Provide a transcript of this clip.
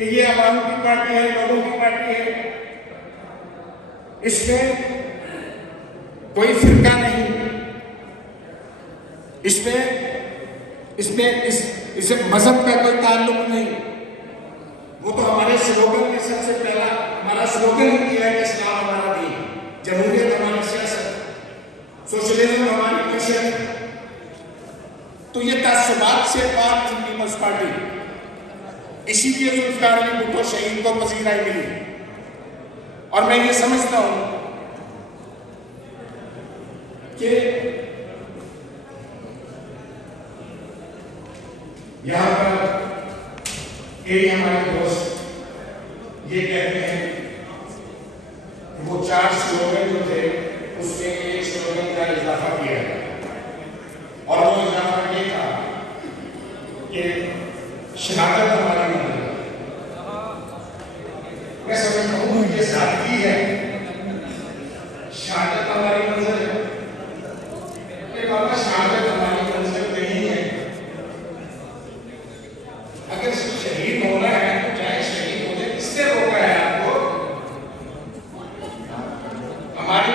कि ये आवाम की पार्टी है, लोगों की पार्टी है, इसमें कोई फिरका नहीं, इससे मजहब का कोई ताल्लुक नहीं। वो तो हमारे स्लोगन में सबसे पहला हमारा स्लोगन ही किया है कि इस्लाम हमारा दीन, जमहूरियत हमारी सियासत, सोशलिज्म हमारी मिशन। तो ये तासुबात से पाक थी पीपल्स पार्टी, इसीलिए जुल्फिकार अली भुट्टो शहीद को पसीराई मिली। और मैं ये समझता हूं कि यहां पर एक हमारे दोस्त ये कहते हैं कि वो 4 स्लोगन जो थे उसमें एक स्लोगन का इजाफा किया है, और वो इजाफा ये था कि शहादत हमारी मंजिल। मैं समझता हूँ ये सादगी है, शहादत हमारी मंजिल है। बाबा शहादत हमारी मंजिल नहीं है। अगर शहीद होना है तो चाहे शहीद हो जाए, किसने रोका है आपको? हमारी